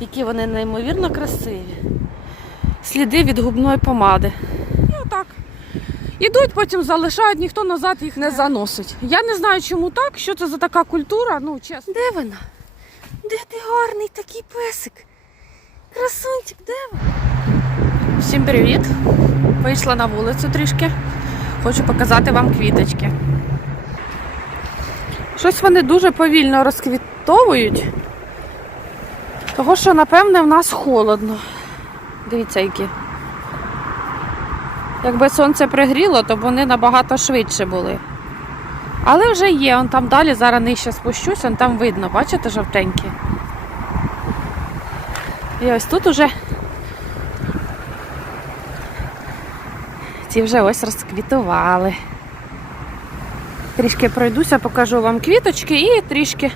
Які вони неймовірно красиві. Сліди від губної помади. І отак. Ідуть, потім залишають, ніхто назад їх не заносить. Я не знаю, чому так, що це за така культура, ну чесно. Де вона? Де ти гарний такий песик? Красунчик, де вона? Всім привіт! Вийшла на вулицю трішки. Хочу показати вам квіточки. Щось вони дуже повільно розквітовують. Того, що, напевне, в нас холодно. Дивіться, які. Якби сонце пригріло, то б вони набагато швидше були. Але вже є, он там далі, зараз нижче спущусь, он там видно, бачите, жовтенькі. І ось тут уже ці вже ось розквітували. Трішки пройдуся, покажу вам квіточки і трішки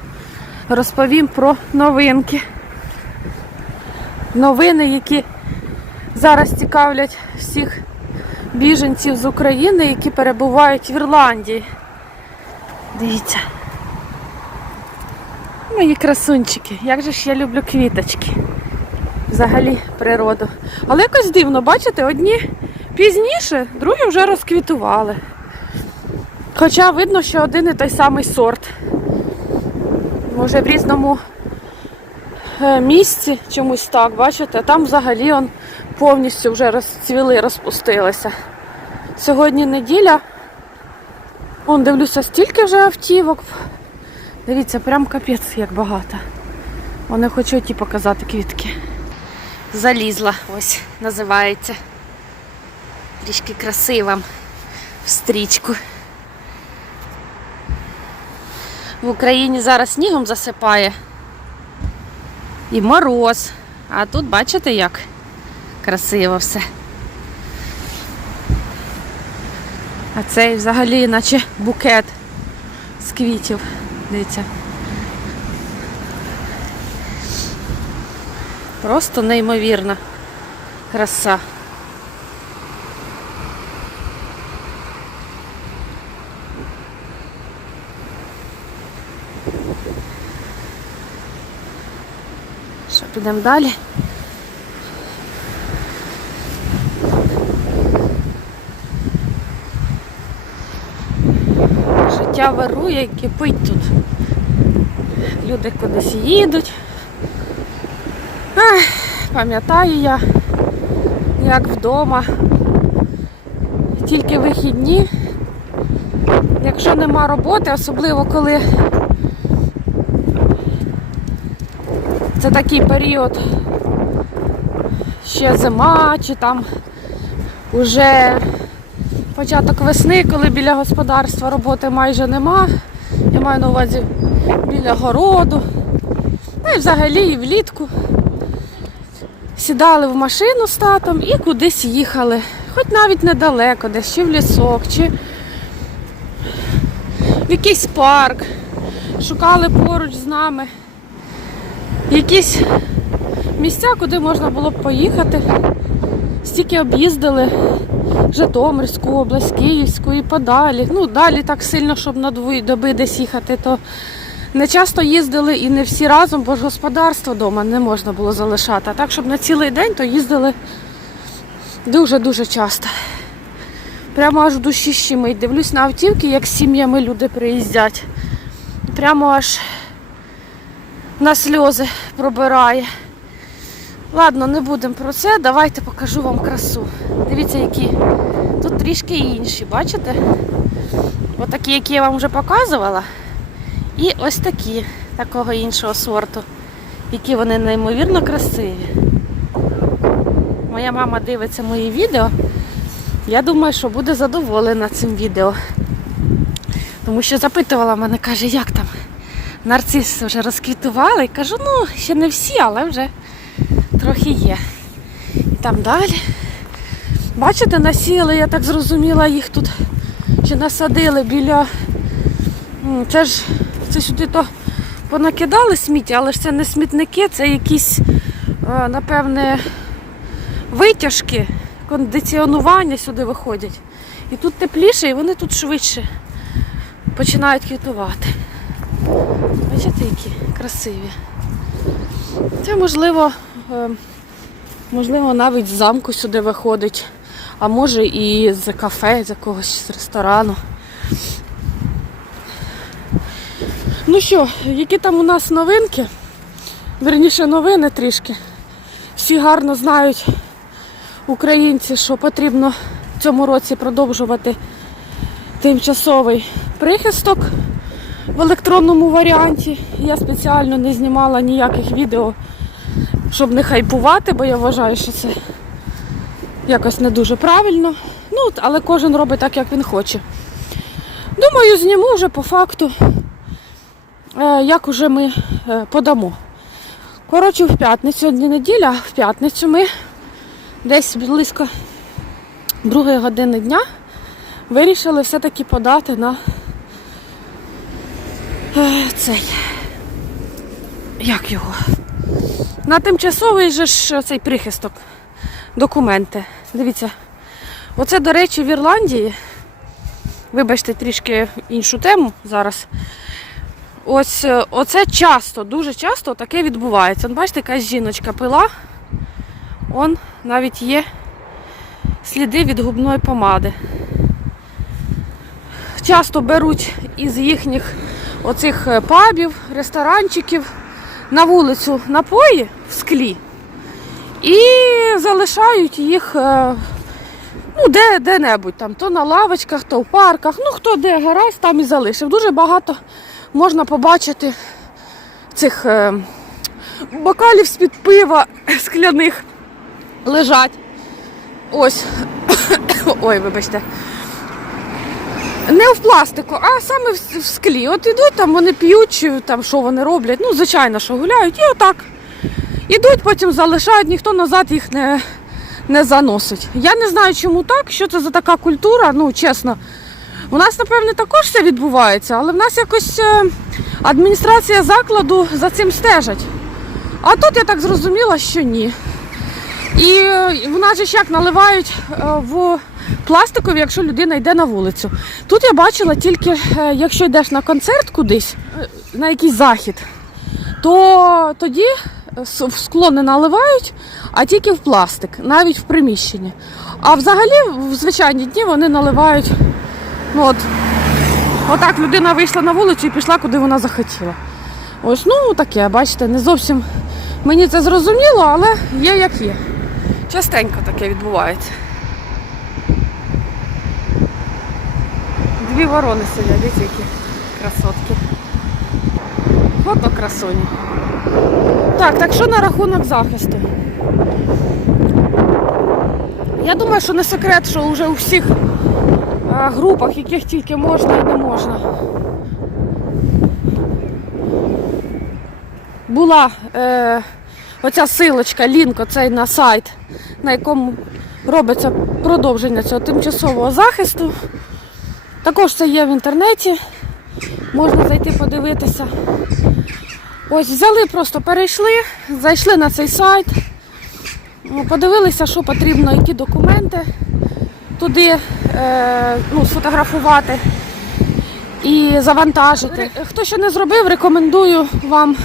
розповім про новинки. Новини, які зараз цікавлять всіх біженців з України, які перебувають в Ірландії. Дивіться. Мої красунчики, як же ж я люблю квіточки. Взагалі природу. Але якось дивно, бачите, одні пізніше, другі вже розквітували. Хоча видно, що один і той самий сорт. Може в різному е, місці чомусь так, бачите, там взагалі он повністю вже розцвіли, розпустилися. Сьогодні неділя. Он дивлюся, стільки вже автівок. Дивіться, прям капець як багато. Вони хочу ті показати квітки. Залізла, ось називається. Трішки красива в стрічку. В Україні зараз снігом засипає. І мороз. А тут бачите як красиво все. А цей взагалі наче букет з квітів. Дивіться. Просто неймовірна краса. Підемо далі? Життя вирує, кипить тут. Люди кудись їдуть. Пам'ятаю я, як вдома. Тільки вихідні. Якщо нема роботи, особливо коли це такий період ще зима, чи там уже початок весни, коли біля господарства роботи майже нема. Я маю на увазі біля городу. Ну і взагалі і влітку. Сідали в машину з татом і кудись їхали. Хоч навіть недалеко, десь чи в лісок, чи в якийсь парк. Шукали поруч з нами якісь місця, куди можна було б поїхати. Стільки об'їздили Житомирську область, Київську і подалі. Ну, далі так сильно, щоб на дві доби десь їхати, то не часто їздили і не всі разом, бо ж господарство вдома не можна було залишати. А так, щоб на цілий день, то їздили дуже-дуже часто. Прямо аж в душі щемить. Дивлюсь на автівки, як з сім'ями люди приїздять. Прямо аж на сльози пробирає. Ладно, не будемо про це. Давайте покажу вам красу. Дивіться, які. Тут трішки інші, бачите? Отакі, які я вам вже показувала. І ось такі, такого іншого сорту. Які вони неймовірно красиві. Моя мама дивиться мої відео. Я думаю, що буде задоволена цим відео. Тому що запитувала мене, каже, як там? Нарциси вже розквітували. Кажу, ну, ще не всі, але вже трохи є. І там далі. Бачите, насіяли, я так зрозуміла, їх тут чи насадили біля. Це ж це сюди то понакидали сміття, але ж це не смітники, це якісь, е, напевне, витяжки, кондиціонування сюди виходять. І тут тепліше, і вони тут швидше починають квітувати. Бачите, які красиві. Це можливо, е, можливо, навіть з замку сюди виходить, а може і з кафе, з якогось ресторану. Ну що, які там у нас новинки? Верніше новини трішки. Всі гарно знають українці, що потрібно в цьому році продовжувати тимчасовий прихисток в електронному варіанті. Я спеціально не знімала ніяких відео, щоб не хайпувати, бо я вважаю, що це якось не дуже правильно. Ну, але кожен робить так, як він хоче. Думаю, зніму вже по факту, е, як уже ми е, подамо. Коротше, в п'ятницю, сьогодні неділя, в п'ятницю ми десь близько другої години дня вирішили все-таки подати на цей. Як його? На тимчасовий же ж цей прихисток. Документи. Дивіться. Оце, до речі, в Ірландії. Вибачте, трішки іншу тему зараз. Ось е, оце часто, дуже часто таке відбувається. Он, бачите, якась жіночка пила. Он навіть є сліди від губної помади. Часто беруть із їхніх оцих е, пабів, ресторанчиків на вулицю напої в склі і залишають їх е, ну, де, де-небудь, там, то на лавочках, то в парках, ну хто де гаразд, там і залишив. Дуже багато можна побачити цих е, бокалів з-під пива скляних лежать. Ось. Ой, вибачте. Не в пластику, а саме в, склі. От ідуть там, вони п'ють, там що вони роблять. Ну, звичайно, що гуляють, і отак. Ідуть, потім залишають, ніхто назад їх не, не заносить. Я не знаю, чому так, що це за така культура, ну чесно. У нас, напевне, також це відбувається, але в нас якось е, адміністрація закладу за цим стежить. А тут я так зрозуміла, що ні. І е, в нас же ж як наливають е, в пластикові, якщо людина йде на вулицю. Тут я бачила тільки, е, якщо йдеш на концерт кудись, е, на якийсь захід, то тоді в скло не наливають, а тільки в пластик, навіть в приміщенні. А взагалі в звичайні дні вони наливають. Ну от, отак людина вийшла на вулицю і пішла, куди вона захотіла. Ось, ну таке, бачите, не зовсім мені це зрозуміло, але є як є. Частенько таке відбувається. Дві ворони сидять, дивіться, які красотки. Фото красуні. Так, так що на рахунок захисту? Я думаю, що не секрет, що вже у всіх е, групах, яких тільки можна і не можна. Була е, оця силочка, лінк оцей на сайт, на якому робиться продовження цього тимчасового захисту. Також це є в інтернеті, можна зайти подивитися. Ось взяли, просто перейшли, зайшли на цей сайт, ну, подивилися, що потрібно, які документи туди е, ну, сфотографувати і завантажити. Хто ще не зробив, рекомендую вам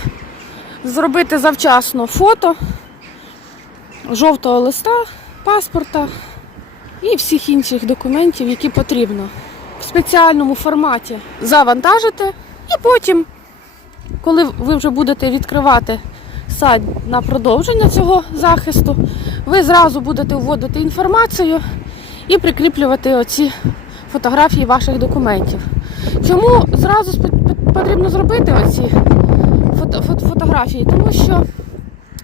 зробити завчасно фото жовтого листа, паспорта і всіх інших документів, які потрібно спеціальному форматі завантажити і потім, коли ви вже будете відкривати сайт на продовження цього захисту, ви зразу будете вводити інформацію і прикріплювати оці фотографії ваших документів. Чому зразу потрібно зробити оці фото, фото, фотографії? Тому що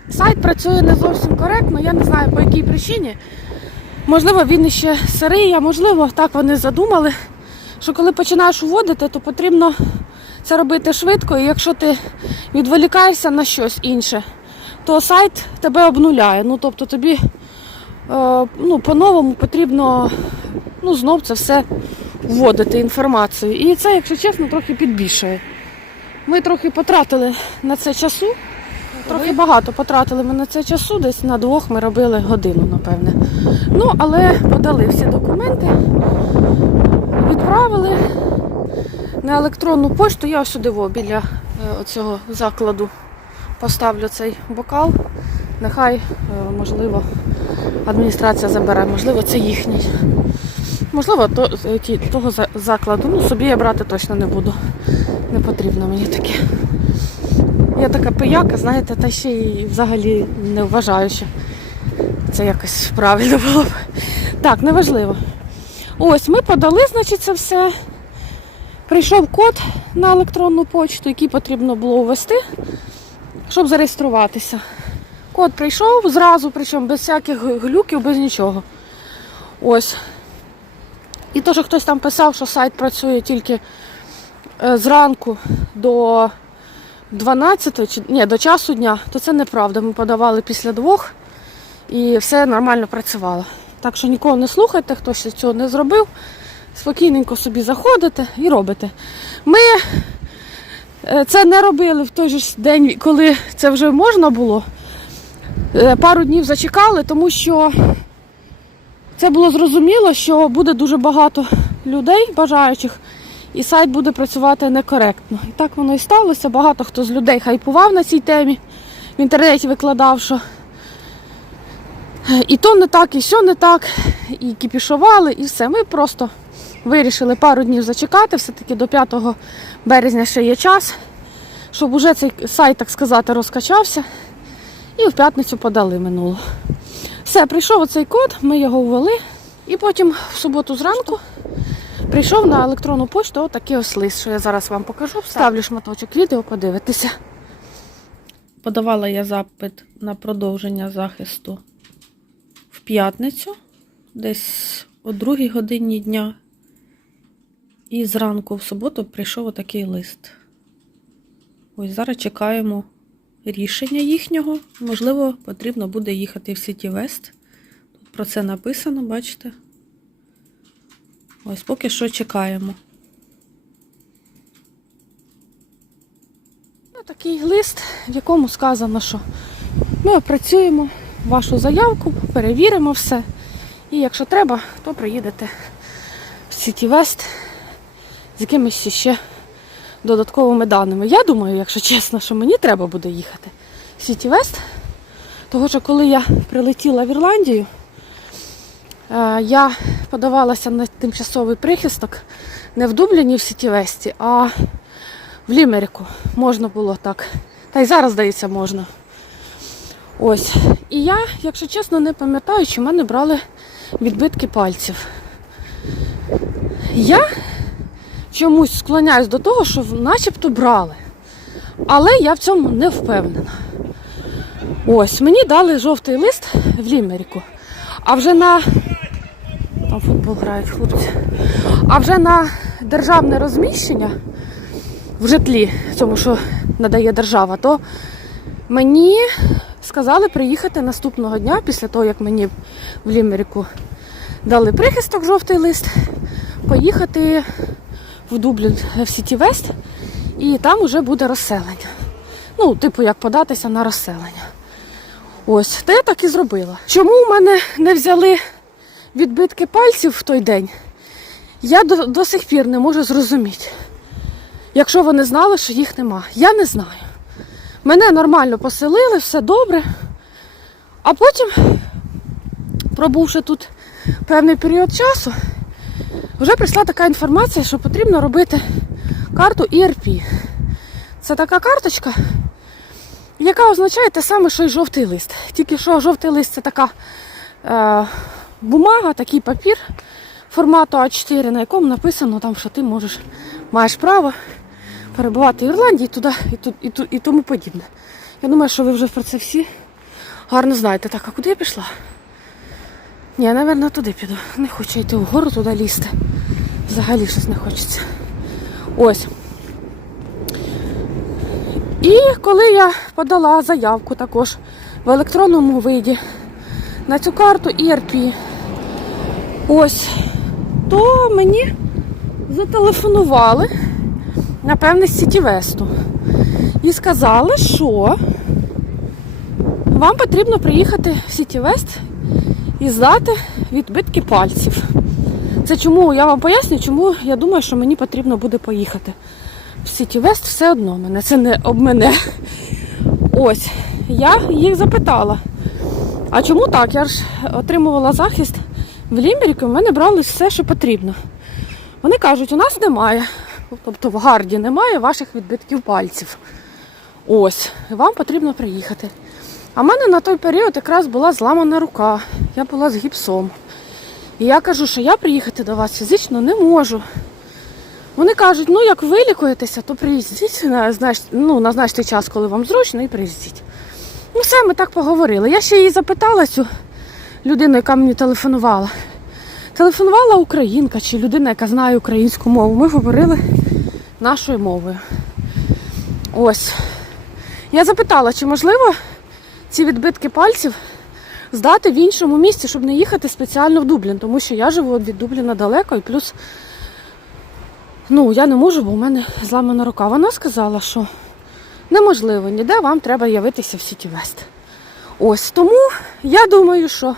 сайт працює не зовсім коректно, я не знаю по якій причині. Можливо, він іще сирий, а можливо, так вони задумали, що коли починаєш вводити, то потрібно це робити швидко, і якщо ти відволікаєшся на щось інше, то сайт тебе обнуляє. Ну, тобто тобі е, ну, по-новому потрібно ну, знов це все вводити інформацію. І це, якщо чесно, трохи підбільшує. Ми трохи потратили на це часу. Трохи багато потратили ми на це часу, десь на двох ми робили годину, напевне. Ну, але подали всі документи, відправили. на електронну пошту я сюди во, біля е, оцього закладу поставлю цей бокал. Нехай, е, можливо, адміністрація забере, можливо, це їхній. Можливо, то, е, того закладу. Ну, собі я брати точно не буду. Не потрібно мені таке. Я така пияка, знаєте, та ще й взагалі не вважаю, що це якось правильно було б. Так, неважливо. Ось, ми подали, значить, це все. Прийшов код на електронну почту, який потрібно було ввести, щоб зареєструватися. Код прийшов зразу, причому без всяких глюків, без нічого. Ось. І то, що хтось там писав, що сайт працює тільки е, зранку до 12 чи ні, до часу дня, то це неправда. Ми подавали після двох і все нормально працювало. Так що нікого не слухайте, хто ще цього не зробив. Спокійненько собі заходите і робите. Ми е, це не робили в той же день, коли це вже можна було. Е, Пару днів зачекали, тому що це було зрозуміло, що буде дуже багато людей бажаючих, і сайт буде працювати некоректно. І так воно і сталося. Багато хто з людей хайпував на цій темі, в інтернеті викладав, що і то не так, і сьо не так, і кіпішували, і все. Ми просто вирішили пару днів зачекати, все-таки до 5 березня ще є час, щоб уже цей сайт, так сказати, розкачався. І в п'ятницю подали минуло. Все, прийшов оцей код, ми його ввели. І потім в суботу зранку прийшов на електронну пошту отакий ось лист, що я зараз вам покажу. Вставлю шматочок відео, подивитися. Подавала я запит на продовження захисту п'ятницю, десь о другій годині дня. І зранку в суботу прийшов отакий лист. Ось зараз чекаємо рішення їхнього. Можливо, потрібно буде їхати в Сіті Вест. Тут про це написано, бачите? Ось поки що чекаємо. Ну, такий лист, в якому сказано, що ми опрацюємо вашу заявку, перевіримо все. І якщо треба, то приїдете в Сіті Вест з якимись ще додатковими даними. Я думаю, якщо чесно, що мені треба буде їхати в Сіті Вест. Того що коли я прилетіла в Ірландію, е, я подавалася на тимчасовий прихисток не в Дубліні в Сіті Весті, а в Лімерику. Можна було так. Та й зараз, здається, можна. Ось. І я, якщо чесно, не пам'ятаю, чи в мене брали відбитки пальців. Я чомусь склоняюсь до того, що начебто брали. Але я в цьому не впевнена. Ось, мені дали жовтий лист в Лімерику. А вже на. Там футбол грають хлопці. А вже на державне розміщення в житлі, тому що надає держава, то мені сказали приїхати наступного дня, після того, як мені в Лімерику дали прихисток жовтий лист, поїхати в Дублін в Сіті Вест, і там вже буде розселення. Ну, типу, як податися на розселення. Ось, та я так і зробила. Чому в мене не взяли відбитки пальців в той день? Я до, до сих пір не можу зрозуміти. Якщо вони знали, що їх нема. Я не знаю. Мене нормально поселили, все добре. А потім, пробувши тут певний період часу, вже прийшла така інформація, що потрібно робити карту ERP. Це така карточка, яка означає те саме, що й жовтий лист. Тільки що жовтий лист це така е, бумага, такий папір формату А4, на якому написано, там, що ти можеш, маєш право перебувати в Ірландії туди і, тут, і, тут, і тому подібне. Я думаю, що ви вже про це всі гарно знаєте. Так, а куди я пішла? Ні, напевно, туди піду. Не хочу йти вгору туди лізти. Взагалі щось не хочеться. Ось. І коли я подала заявку також в електронному виді на цю карту ERP, ось, то мені зателефонували, напевне, з Сіті Весту. І сказали, що вам потрібно приїхати в Сіті Вест і здати відбитки пальців. Це чому я вам поясню, чому я думаю, що мені потрібно буде поїхати. В Сіті Вест все одно мене. Це не об мене. Ось. Я їх запитала. А чому так? Я ж отримувала захист в Лімберіку, в мене брали все, що потрібно. Вони кажуть, у нас немає, тобто в гарді немає ваших відбитків пальців. Ось, вам потрібно приїхати. А в мене на той період якраз була зламана рука, я була з гіпсом. І я кажу, що я приїхати до вас фізично не можу. Вони кажуть, ну як ви лікуєтеся, то приїздіть на знаєш, ну, назначте час, коли вам зручно, і приїздіть. Ну все, ми так поговорили. Я ще її запитала цю людину, яка мені телефонувала. Телефонувала українка чи людина, яка знає українську мову. Ми говорили нашою мовою. Ось. Я запитала, чи можливо ці відбитки пальців здати в іншому місці, щоб не їхати спеціально в Дублін, тому що я живу від Дубліна далеко і плюс ну, я не можу, бо в мене зламана рука. Вона сказала, що неможливо ніде, вам треба явитися в Сіті Вест. Ось тому я думаю, що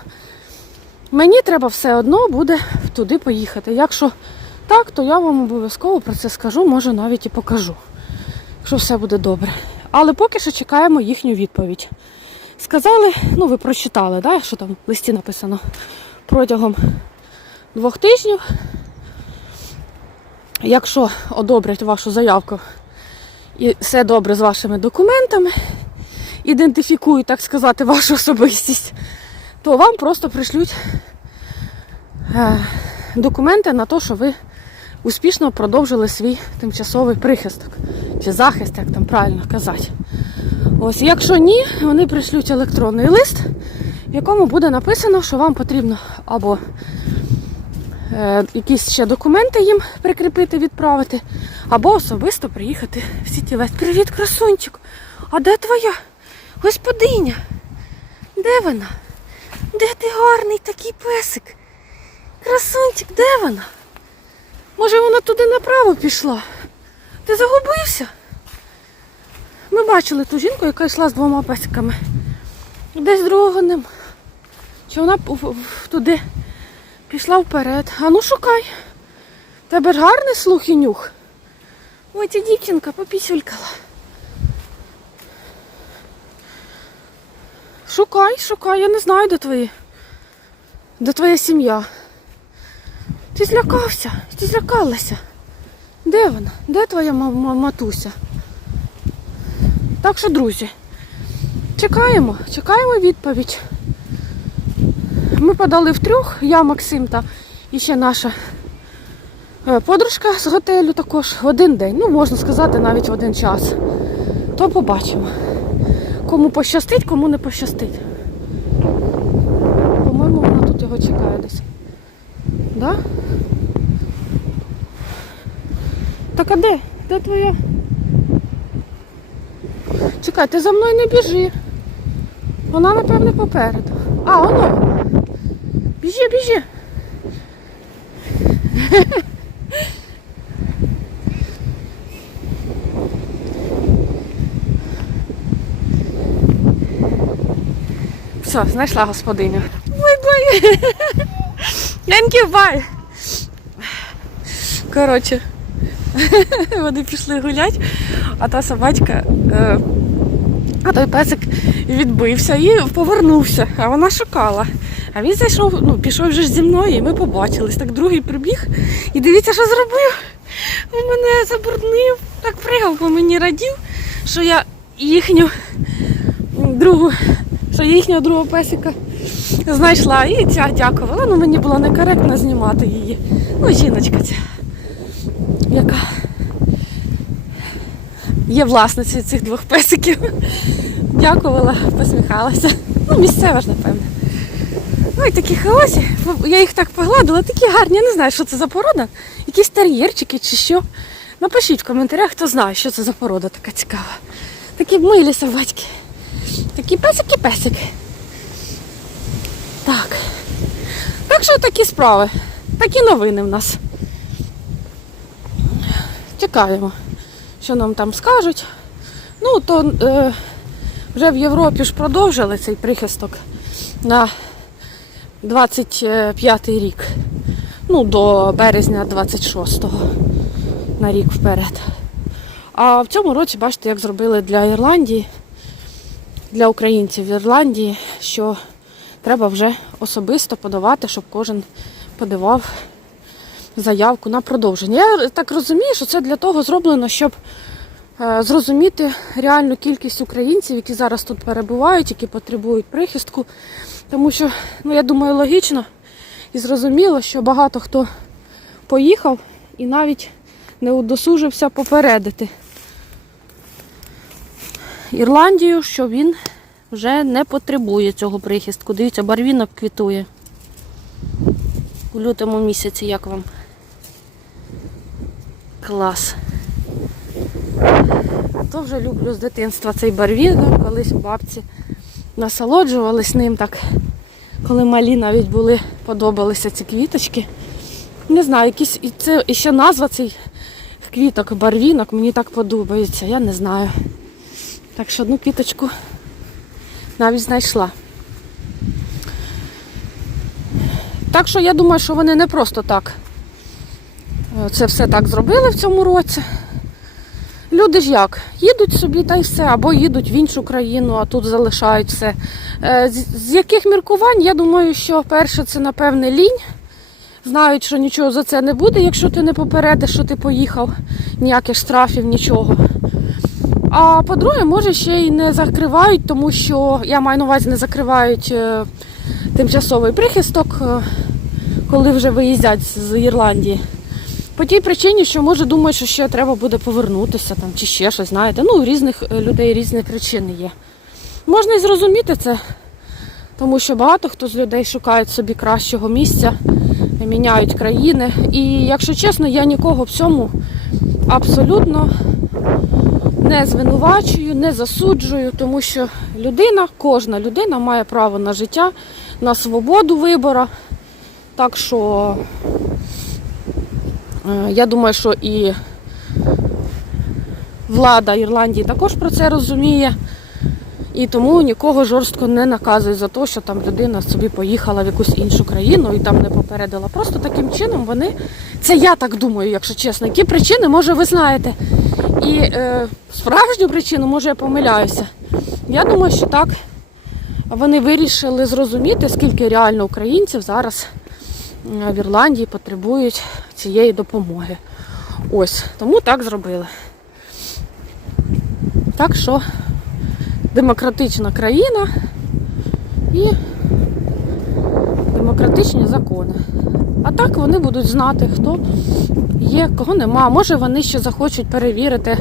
мені треба все одно буде туди поїхати. Якщо так, то я вам обов'язково про це скажу, може навіть і покажу, якщо все буде добре. Але поки що чекаємо їхню відповідь. Сказали, ну ви прочитали, да, що там в листі написано протягом двох тижнів. Якщо одобрять вашу заявку і все добре з вашими документами, ідентифікують, так сказати, вашу особистість, то вам просто пришлють е, документи на те, що ви успішно продовжили свій тимчасовий прихисток чи захист, як там правильно казати. Ось, якщо ні, вони пришлють електронний лист, в якому буде написано, що вам потрібно або е, якісь ще документи їм прикріпити, відправити, або особисто приїхати в Сіті Вест. Привіт, красунчик! А де твоя господиня? Де вона? Де ти гарний такий песик? Красунчик, де вона? Може вона туди направо пішла? Ти загубився? Ми бачили ту жінку, яка йшла з двома песиками. Десь другого нема. Чи вона туди пішла вперед. А ну шукай. Тебе ж гарний слух і нюх. Ой, ця дівчинка попісюлькала. Шукай, шукай, я не знаю, де твої. Де твоя сім'я. Ти злякався, ти злякалася. Де вона? Де твоя ма- ма- матуся? Так що, друзі, чекаємо, чекаємо відповідь. Ми подали втрьох, я, Максим та і ще наша е, подружка з готелю також в один день. Ну, можна сказати, навіть в один час. То побачимо. Кому пощастить, кому не пощастить. По-моєму, вона тут його чекає десь. Да? Так а де? Де твоя? Чекай, ти за мною не біжи. Вона, напевне, попереду. А, воно. Біжи, біжи. Все, знайшла господиню. Бай-бай. Янки, бай. Коротше, вони пішли гуляти, а та собачка, е, а той песик відбився і повернувся, а вона шукала. А він зайшов, ну, пішов вже зі мною, і ми побачились. Так другий прибіг. І дивіться, що зробив. Він мене забурднив, так пригав мені радів, що я їхню другу, що їхнього другого песика знайшла. І ця дякувала. Ну мені було некоректно знімати її. Ну, жіночка ця, яка є власницею цих двох песиків. Дякувала, посміхалася. Ну, місцева ж, напевне. Ой, такі хаосі. Я їх так погладила, такі гарні. Я не знаю, що це за порода. Якісь тер'єрчики чи що. Напишіть в коментарях, хто знає, що це за порода така цікава. Такі милі собачки. Такі песики-песики. Так. Так що такі справи. Такі новини в нас. Чекаємо, що нам там скажуть. Ну, то е, вже в Європі ж продовжили цей прихисток на 25 рік. Ну, до березня 26-го на рік вперед. А в цьому році, бачите, як зробили для Ірландії, для українців в Ірландії, що треба вже особисто подавати, щоб кожен подавав заявку на продовження. Я так розумію, що це для того зроблено, щоб е, зрозуміти реальну кількість українців, які зараз тут перебувають, які потребують прихистку. Тому що, ну я думаю, логічно і зрозуміло, що багато хто поїхав і навіть не удосужився попередити Ірландію, що він вже не потребує цього прихистку. Дивіться, барвінок квітує. У лютому місяці, як вам? Клас. Дуже люблю з дитинства цей барвінок, колись бабці насолоджувались ним так. Коли малі навіть були, подобалися ці квіточки. Не знаю, якісь і це і ще назва цей квіток, барвінок, мені так подобається, я не знаю. Так що одну квіточку навіть знайшла. Так що я думаю, що вони не просто так е, це все так зробили в цьому році. Люди ж як? Їдуть собі та й все, або їдуть в іншу країну, а тут залишають все. Е, З, з яких міркувань, я думаю, що перше це, напевне, лінь. Знають, що нічого за це не буде, якщо ти не попередиш, що ти поїхав, ніяких штрафів, нічого. А по-друге, може ще й не закривають, тому що я маю на увазі, не закривають е, тимчасовий прихисток, е, коли вже виїздять з- Ірландії. По тій причині, що може думають, що ще треба буде повернутися там, чи ще щось, знаєте. Ну, у різних е, людей різні причини є. Можна і зрозуміти це, тому що багато хто з людей шукають собі кращого місця, міняють країни. І якщо чесно, я нікого в цьому абсолютно не звинувачую, не засуджую, тому що людина, кожна людина має право на життя, на свободу вибору. Так що е, я думаю, що і влада Ірландії також про це розуміє. І тому нікого жорстко не наказують за те, що там людина собі поїхала в якусь іншу країну і там не попередила. Просто таким чином вони, це я так думаю, якщо чесно, які причини, може, ви знаєте. І е, справжню причину, може, я помиляюся. Я думаю, що так вони вирішили зрозуміти, скільки реально українців зараз в Ірландії потребують цієї допомоги. Ось, тому так зробили. Так що демократична країна і демократичні закони. А так вони будуть знати, хто є, кого нема. Може вони ще захочуть перевірити е,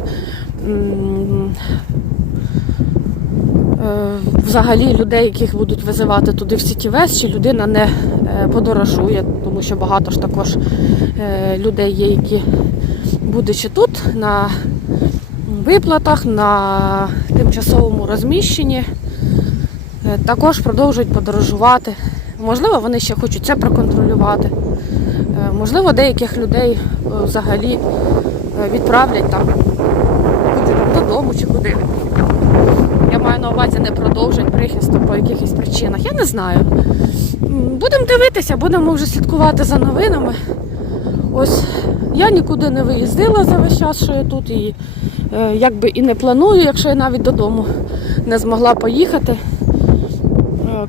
взагалі людей, яких будуть визивати туди в Сітівес, чи людина не е, подорожує, тому що багато ж також е, людей є, які будучи тут на виплатах, на тимчасовому розміщенні, також продовжують подорожувати. Можливо, вони ще хочуть це проконтролювати. Е, Можливо, деяких людей е, взагалі е, відправлять там додому чи куди. Я маю на увазі не продовжать прихисток по якихось причинах. Я не знаю. Будемо дивитися, будемо вже слідкувати за новинами. Ось я нікуди не виїздила за весь час, що я тут, і якби і не планую, якщо я навіть додому не змогла поїхати.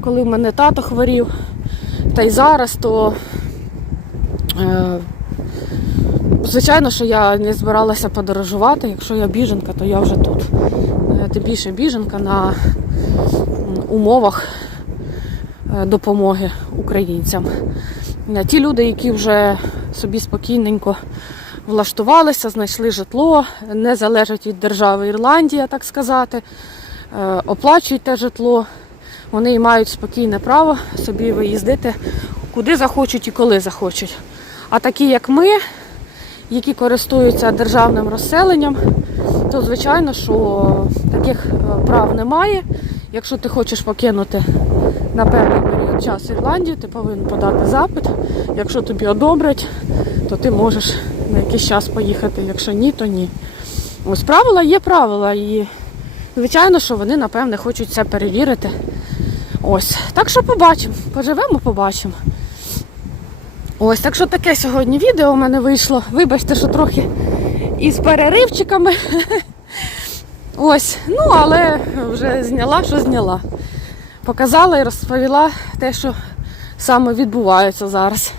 Коли в мене тато хворів, та й зараз, то е, звичайно, що я не збиралася подорожувати. Якщо я біженка, то я вже тут. Е, Тим більше біженка на умовах е, допомоги українцям. Ті люди, які вже собі спокійненько влаштувалися, знайшли житло, не залежать від держави Ірландія, так сказати, оплачують те житло, вони мають спокійне право собі виїздити куди захочуть і коли захочуть. А такі, як ми, які користуються державним розселенням, то звичайно, що таких е, прав немає. Якщо ти хочеш покинути на певний період часу Ірландію, ти повинен подати запит. Якщо тобі одобрять, то ти можеш на якийсь час поїхати. Якщо ні, то ні. Ось правила є правила, і звичайно, що вони, напевне, хочуть це перевірити. Ось. Так що побачимо. Поживемо, побачимо. Ось, так що таке сьогодні відео у мене вийшло. Вибачте, що трохи із переривчиками. Ось, ну але вже зняла, що зняла. Показала і розповіла те, що саме відбувається зараз.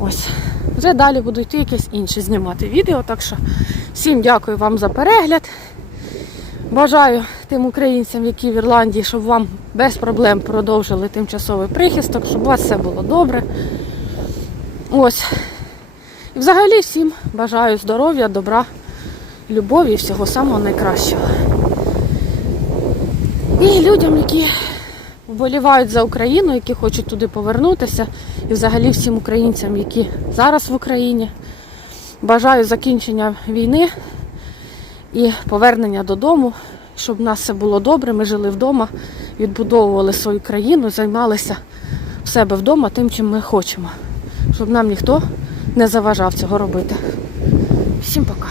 Ось. Вже далі буду йти якесь інше знімати відео. Так що всім дякую вам за перегляд. Бажаю тим українцям, які в Ірландії, щоб вам без проблем продовжили тимчасовий прихисток, щоб у вас все було добре. Ось. І взагалі всім бажаю здоров'я, добра, любові і всього самого найкращого. І людям, які вболівають за Україну, які хочуть туди повернутися, і взагалі всім українцям, які зараз в Україні. Бажаю закінчення війни і повернення додому, щоб в нас все було добре. Ми жили вдома, відбудовували свою країну, займалися в себе вдома тим, чим ми хочемо, щоб нам ніхто не заважав цього робити. Всім пока.